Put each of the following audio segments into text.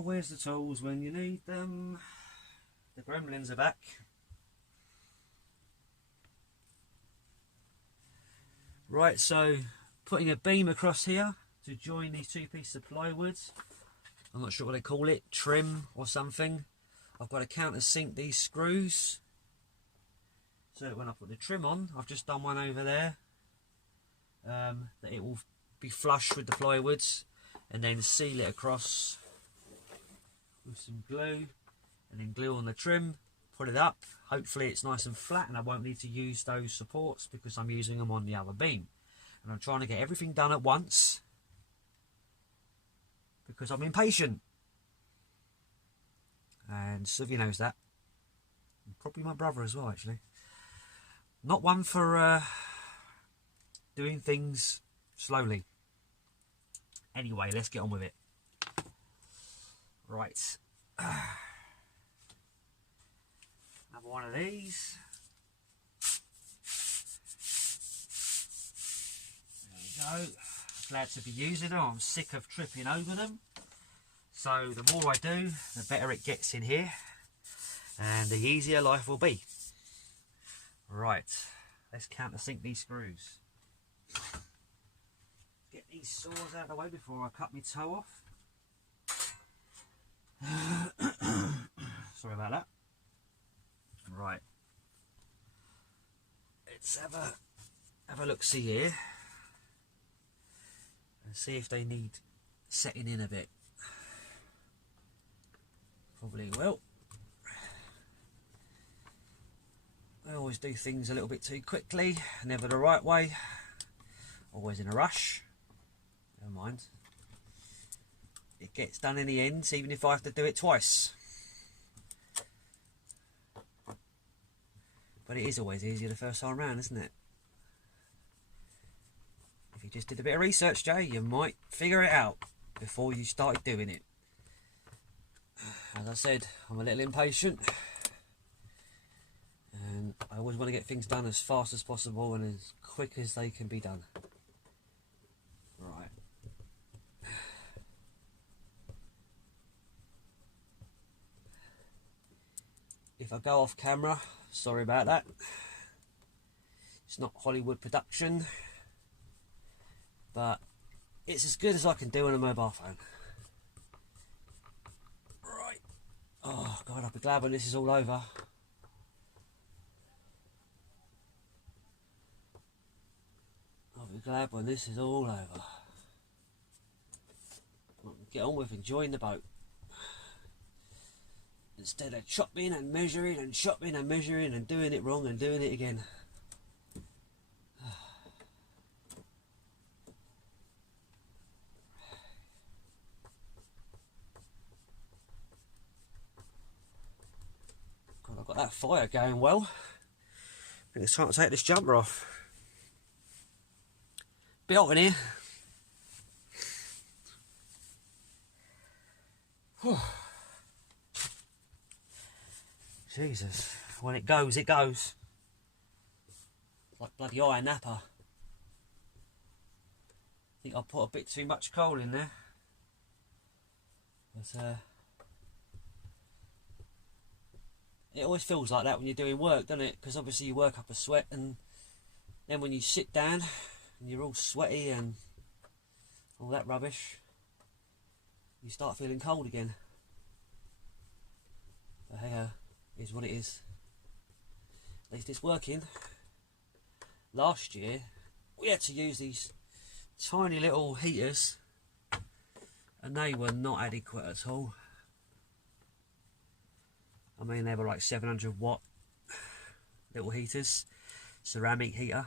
Oh, where's the tools when you need them? The gremlins are back. Right, so putting a beam across here to join these two pieces of plywood. I'm not sure what they call it, trim or something. I've got to countersink these screws. So when I put the trim on, I've just done one over there. That it will be flush with the plywoods, and then seal it across with some glue, and then glue on the trim, put it up. Hopefully it's nice and flat and I won't need to use those supports because I'm using them on the other beam. And I'm trying to get everything done at once because I'm impatient. And Sylvia knows that. And probably my brother as well, actually. Not one for doing things slowly. Anyway, let's get on with it. Right. Another one of these. There we go. Glad to be using them. I'm sick of tripping over them. So the more I do, the better it gets in here. And the easier life will be. Right. Let's countersink these screws. Get these saws out of the way before I cut my toe off. Sorry about that. Right. Let's have a look see here and see if they need setting in a bit. Probably will. I always do things a little bit too quickly, never the right way, always in a rush. Never mind. It gets done in the end, even if I have to do it twice. But it is always easier the first time round, isn't it? If you just did a bit of research, Jay, you might figure it out before you started doing it. As I said, I'm a little impatient. And I always want to get things done as fast as possible and as quick as they can be done. Right. If I go off camera, sorry about that. It's not Hollywood production, but it's as good as I can do on a mobile phone. Right. Oh God, I'll be glad when this is all over. I'll be glad when this is all over. I'll get on with enjoying the boat. Instead of chopping and measuring and chopping and measuring and doing it wrong and doing it again. God, I've got that fire going well. I think it's time to take this jumper off. Bit hot in here. Whew. Jesus, when it goes, it goes. Like bloody iron napper. I think I put a bit too much coal in there. But it always feels like that when you're doing work, doesn't it? Because obviously you work up a sweat, and then when you sit down and you're all sweaty and all that rubbish, you start feeling cold again. But hey, is what it is. At least it's working. Last year we had to use these tiny little heaters and they were not adequate at all. I mean, they were like 700 watt little heaters, ceramic heater.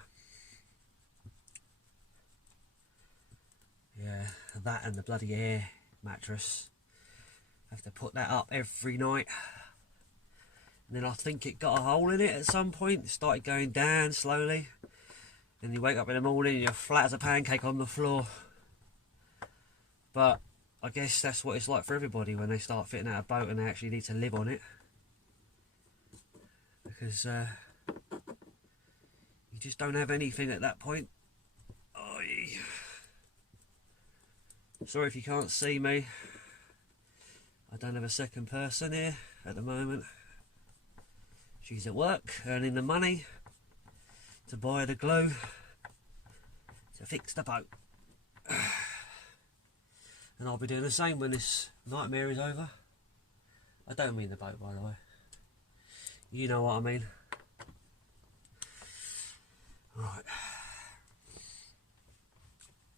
Yeah, that and the bloody air mattress. Have to put that up every night. And then I think it got a hole in it at some point. It started going down slowly. And you wake up in the morning and you're flat as a pancake on the floor. But I guess that's what it's like for everybody when they start fitting out a boat and they actually need to live on it. Because you just don't have anything at that point. Sorry if you can't see me. I don't have a second person here at the moment. She's at work earning the money to buy the glue to fix the boat. And I'll be doing the same when this nightmare is over. I don't mean the boat, by the way. You know what I mean. Right.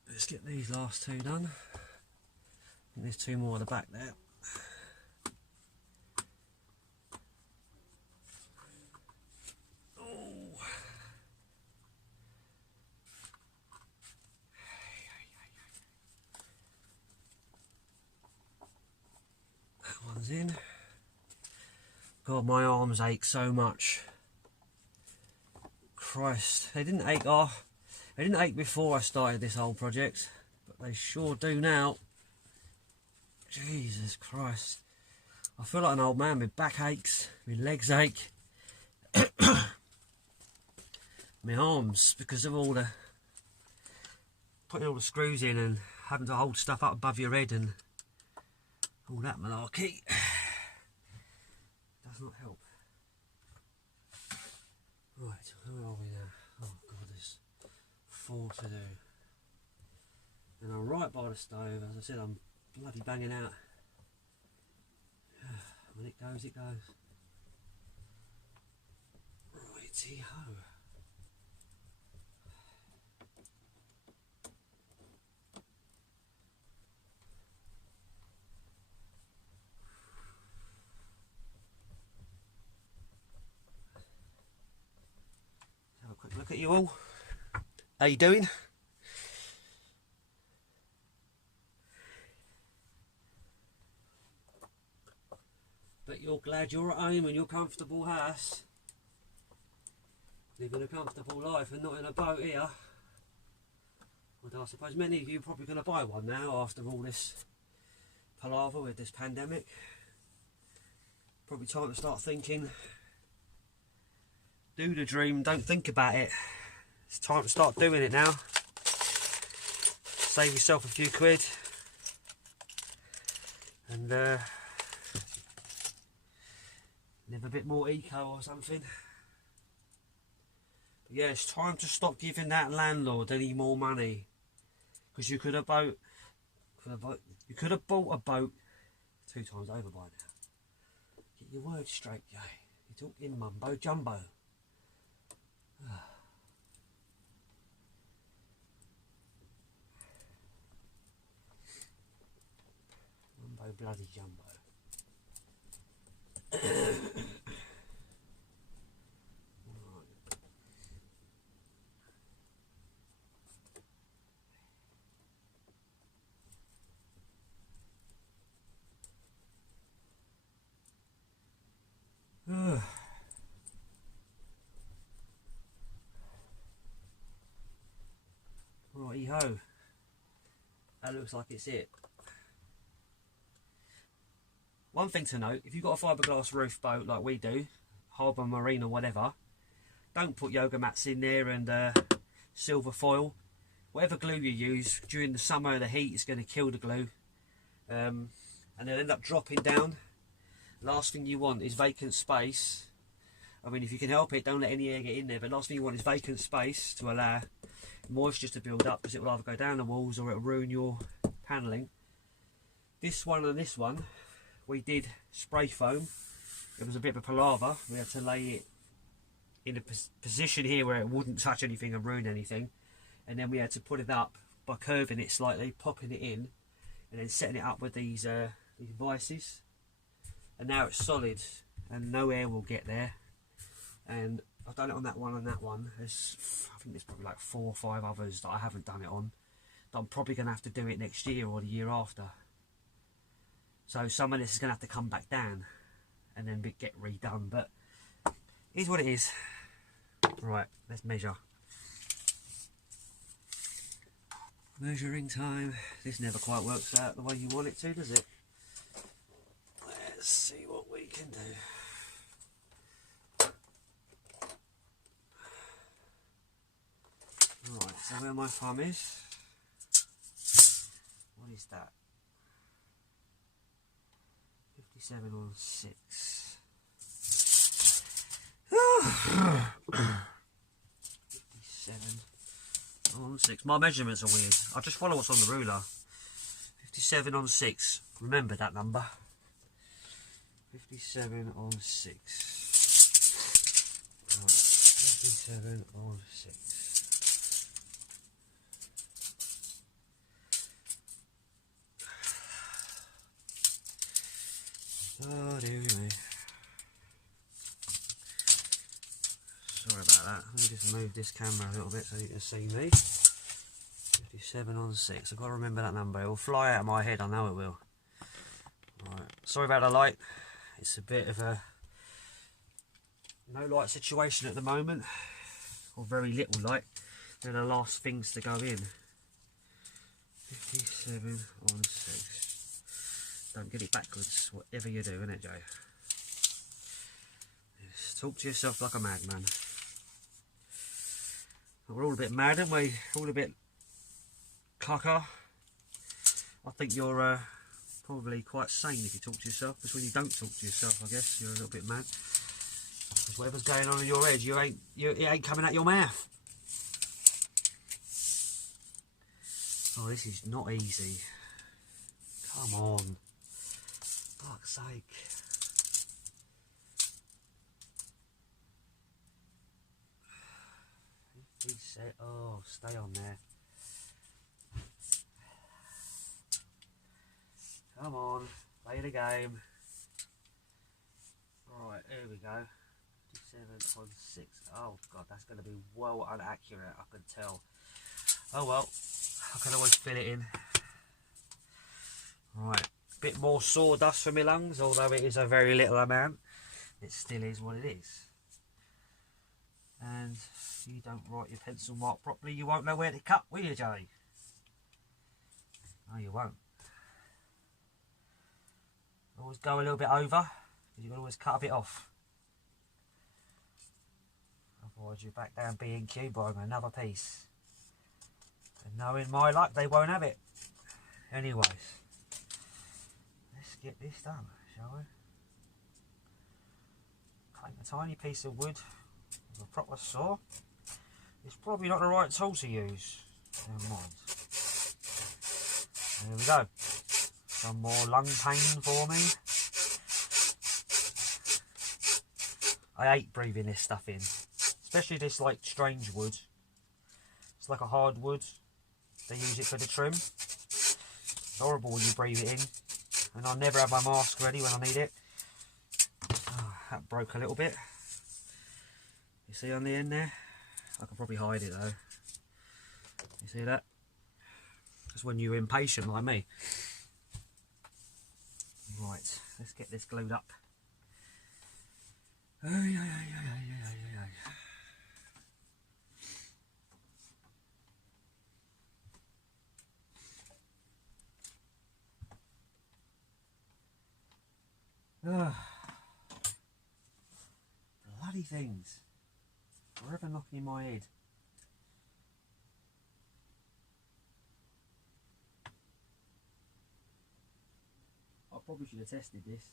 Let's get these last two done. And there's two more at the back there. Oh. That one's in. God, my arms ache so much. Christ, they didn't ache off. They didn't ache before I started this whole project, but they sure do now. Jesus Christ. I feel like an old man. My back aches, my legs ache. My arms, because of all the putting all the screws in and having to hold stuff up above your head and all that malarkey. Does not help. Right, where are we now? Oh God, there's 4 to do. And I'm right by the stove. As I said, I'm bloody banging out. When it goes, it goes. Righty-ho. Have a quick look at you all. How you doing? But you're glad you're at home in your comfortable house, living a comfortable life and not in a boat here. Well, I suppose many of you are probably going to buy one now after all this palaver with this pandemic. Probably time to start thinking. Do the dream, don't think about it. It's time to start doing it now. Save yourself a few quid. And live a bit more eco or something. But yeah, it's time to stop giving that landlord any more money. Because you could have bought a boat 2 times over by now. Get your words straight, Jay. You're talking mumbo jumbo. Mumbo bloody jumbo. Righty-ho. That looks like it's it. One thing to note, if you've got a fiberglass roof boat like we do, harbour, marine or whatever, don't put yoga mats in there and silver foil. Whatever glue you use, during the summer the heat is going to kill the glue. And they'll end up dropping down. Last thing you want is vacant space. I mean, if you can help it, don't let any air get in there, but last thing you want is vacant space to allow moisture to build up, because it will either go down the walls or it will ruin your panelling. This one and this one, we did spray foam. It was a bit of a palaver. We had to lay it in a position here where it wouldn't touch anything and ruin anything, and then we had to put it up by curving it slightly, popping it in, and then setting it up with these vices. And now it's solid and no air will get there. And I've done it on that one and that one. I think there's probably like 4 or 5 others that I haven't done it on. But I'm probably going to have to do it next year or the year after. So some of this is going to have to come back down and then get redone. But here's what it is. Right, let's measure. Measuring time. This never quite works out the way you want it to, does it? Let's see what we can do. Right, so where my thumb is, what is that? 57 on 6. 57 on 6. My measurements are weird. I just follow what's on the ruler. 57 on 6. Remember that number. 57 on 6. Right. 57 on 6. Oh dear me. Sorry about that. Let me just move this camera a little bit so you can see me. 57 on 6. I've got to remember that number. It will fly out of my head, I know it will. Right. Sorry about the light. It's a bit of a no light situation at the moment. Or very little light. They're the last things to go in. 57 on 6. Don't get it backwards, whatever you do, innit, Joe? Just talk to yourself like a madman. We're all a bit mad, aren't we? All a bit clucker. I think you're probably quite sane if you talk to yourself. Because when you don't talk to yourself, I guess you're a little bit mad. Because whatever's going on in your head, it ain't coming out your mouth. Oh, this is not easy. Come on. Fuck's sake. Oh, stay on there. Come on, play the game. Right, here we go. 57 on 6. Oh god, that's going to be well inaccurate, I can tell. Oh well, I can always fill it in. Right, bit more sawdust for my lungs, although it is a very little amount. It still is what it is. And if you don't write your pencil mark properly, you won't know where to cut, will you, Joey? No, you won't. Always go a little bit over, because you can always cut a bit off. Otherwise you're back down B&Q buying another piece. And knowing my luck, they won't have it. Anyways, let's get this done, shall we? Cutting a tiny piece of wood with a proper saw. It's probably not the right tool to use. Never mind. There we go. Some more lung pain for me. I hate breathing this stuff in. Especially this like strange wood. It's like a hard wood. They use it for the trim. It's horrible when you breathe it in. And I never have my mask ready when I need it. Oh, that broke a little bit. You see on the end there? I can probably hide it though. You see that? That's when you're impatient like me. Right, let's get this glued up. Bloody things. Forever knocking in my head. I probably should have tested this,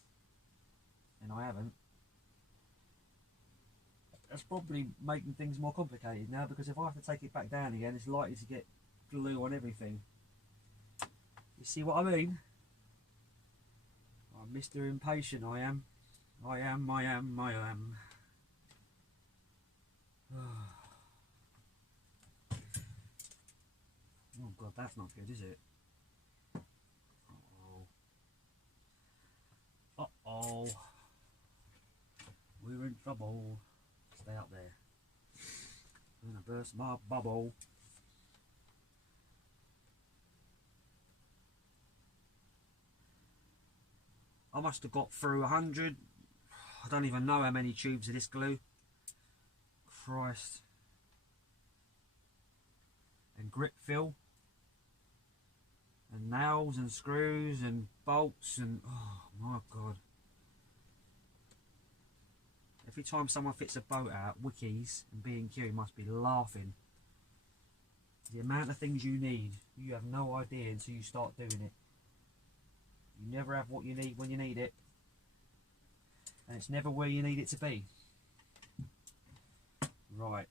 and I haven't. That's probably making things more complicated now, because if I have to take it back down again, it's likely to get glue on everything. You see what I mean? I'm Mr. Impatient, I am. I am. Oh god, that's not good, is it? Uh-oh. We're in trouble. Stay up there. I'm gonna burst my bubble. I must have got through 100. I don't even know how many tubes of this glue. Christ. And grip fill. And nails and screws and bolts and oh my god. Every time someone fits a boat out, Wikis and B&Q must be laughing. The amount of things you need, you have no idea until you start doing it. You never have what you need when you need it. and it's never where you need it to be. Right,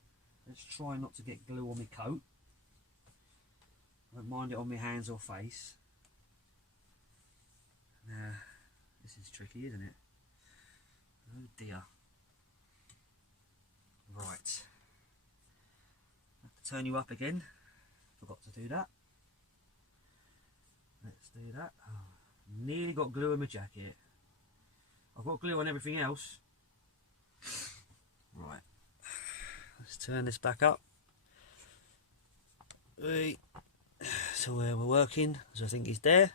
let's try not to get glue on my coat. I don't mind it on my hands or face. Now, this is tricky, isn't it? Oh dear. Right. I have to turn you up again. Forgot to do that. Let's do that. Oh, nearly got glue on my jacket. I've got glue on everything else. Right. Let's turn this back up. Right. So where we're working, so I think he's there.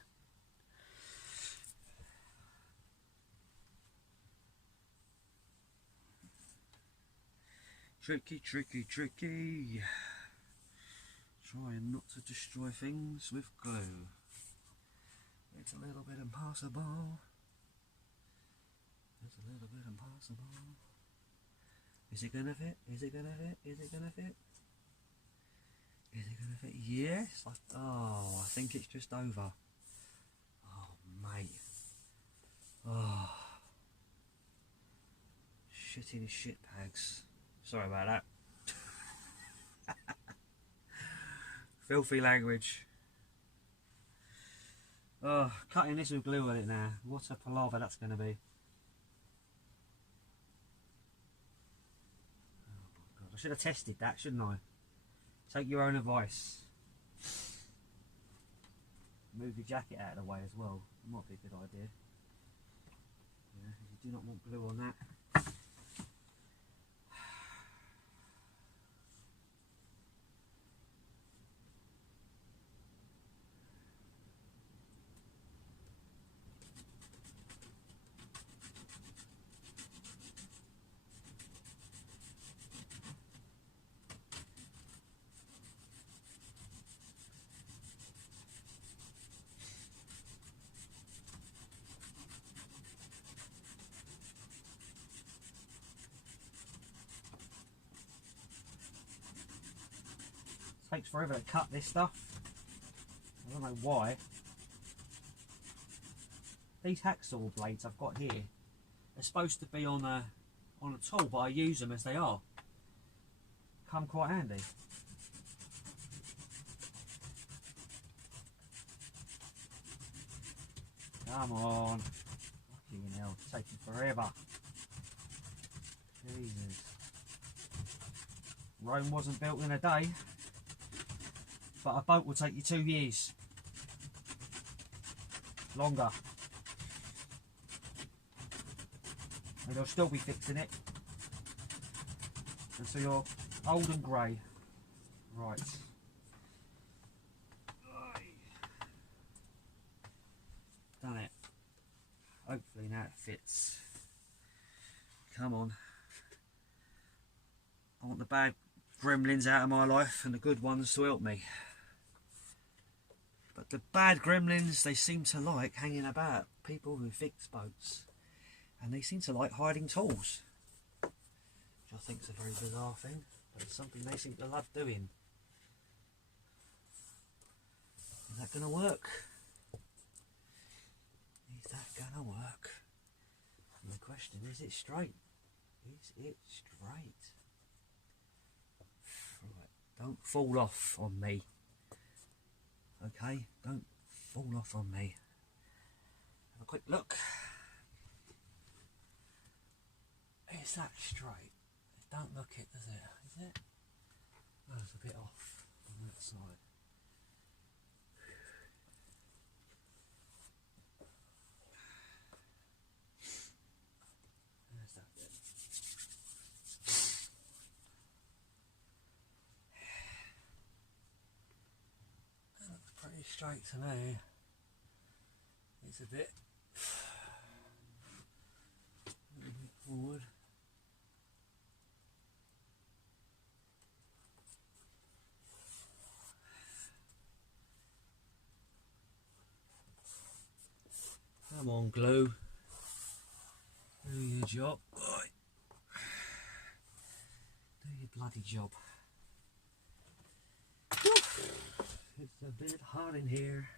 Tricky, tricky, tricky. Trying not to destroy things with glue. It's a little bit impossible. It's a little bit impossible. Is it gonna fit? Is it gonna fit? Is it gonna fit? Is it gonna fit? Yes. Oh, I think it's just over. Oh, mate. Oh. Shitty shit bags. Sorry about that. Filthy language. Oh, cutting this with glue on it now. What a palaver that's going to be. Oh my God. I should have tested that, shouldn't I? Take your own advice. Move your jacket out of the way as well. Might be a good idea. Yeah, you do not want glue on that. Takes forever to cut this stuff. I don't know why. These hacksaw blades I've got here are supposed to be on a tool, but I use them as they are. Come quite handy. Come on. Fucking hell, it's taking forever. Jesus. Rome wasn't built in a day. But a boat will take you 2 years. Longer. And they'll still be fixing it. And so you're old and grey. Right. Done it. Hopefully now it fits. Come on. I want the bad gremlins out of my life and the good ones to help me. But the bad gremlins, they seem to like hanging about people who fix boats. And they seem to like hiding tools. Which I think is a very bizarre thing. But it's something they seem to love doing. Is that going to work? Is that going to work? And the question is it straight? Is it straight? Right, don't fall off on me. Okay, don't fall off on me. Have a quick look. Is that straight? Don't look it, does it? Is it? No, it's a bit off on that side. There's that bit. That looks pretty straight to me. It's a bit forward. Come on, glue. Do your job. Right. Do your bloody job. It's a bit hot in here.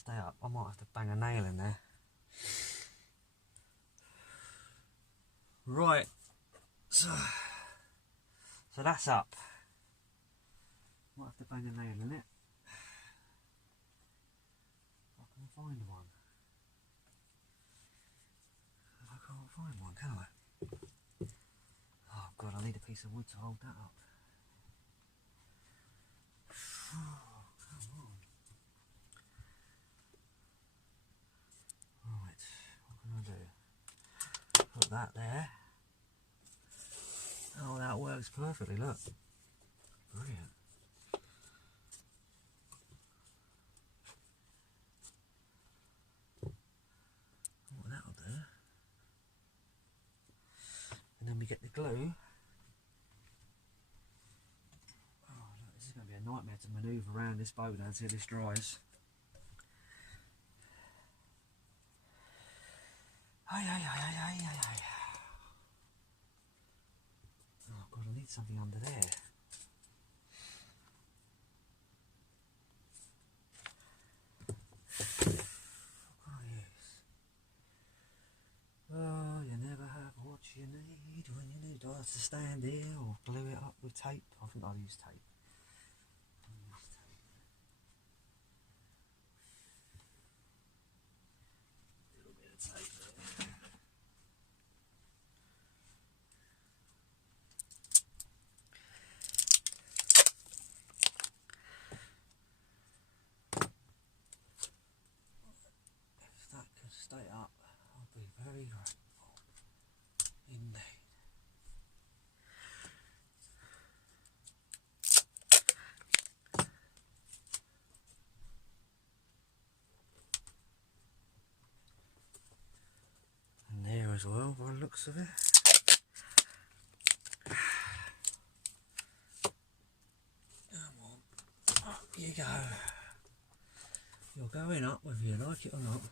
stay up. I might have to bang a nail in there. Right, so that's up. Might have to bang a nail in it. If I can find one. I can't find one, can I? Oh God, I need a piece of wood to hold that up. Oh, come on. Right, what can I do? Put that there. Oh, that works perfectly, look. Brilliant. What that'll do. And then we get the glue. Oh, look, this is going to be a nightmare to manoeuvre around this boat now until this dries. Ay, ay, ay, ay, ay, ay, ay. Oh God, I need something under there. What can I use? Oh, you never have what you need when you need to stand here, or glue it up with tape. I think I'll use tape. A little bit of tape there. If that can stay up, I'll be very grateful indeed. And there as well, by the looks of it. Come on, up you go. You're going up whether you like it or not.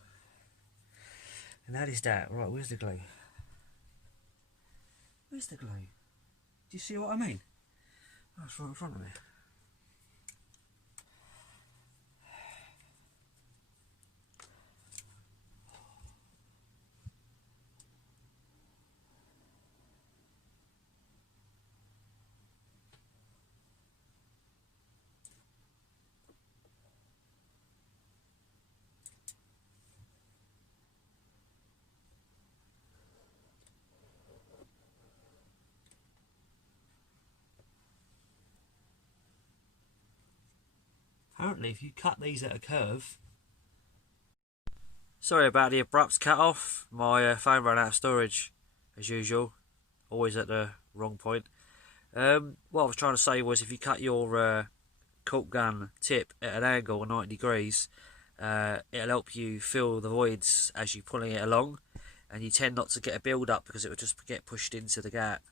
And that is that. Right, where's the glue? Where's the glue? Do you see what I mean? Oh, it's right in front of me. Apparently, if you cut these at a curve... Sorry about the abrupt cut off. My phone ran out of storage, as usual. Always at the wrong point. What I was trying to say was, if you cut your cork gun tip at an angle of 90 degrees, it'll help you fill the voids as you're pulling it along, and you tend not to get a build up because it will just get pushed into the gap.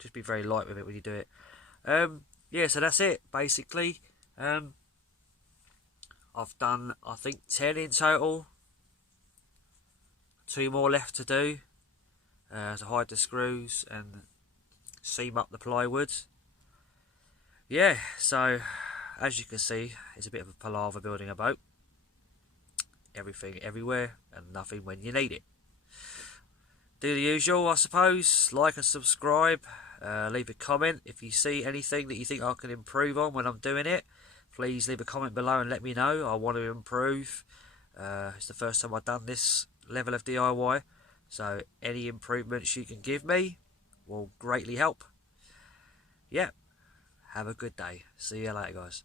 Just be very light with it when you do it. Yeah, so that's it basically. I've done, I think, 10 in total. 2 more left to do to hide the screws and seam up the plywood. Yeah, so as you can see, it's a bit of a palaver building a boat. Everything everywhere and nothing when you need it. Do the usual, I suppose. Like and subscribe. Leave a comment if you see anything that you think I can improve on when I'm doing it. Please leave a comment below and let me know. I want to improve. It's the first time I've done this level of DIY, so any improvements you can give me will greatly help. Yeah, have a good day. See you later, guys.